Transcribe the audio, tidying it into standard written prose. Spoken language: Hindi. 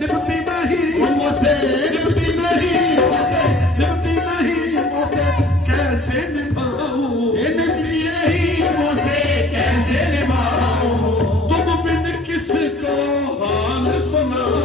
निभती नहीं मुझसे निभती नहीं मुझसे निभती नहीं मुझसे कैसे निभाऊं निभती नहीं मुझसे कैसे निभाऊं तुम बिन किसको हाल सुना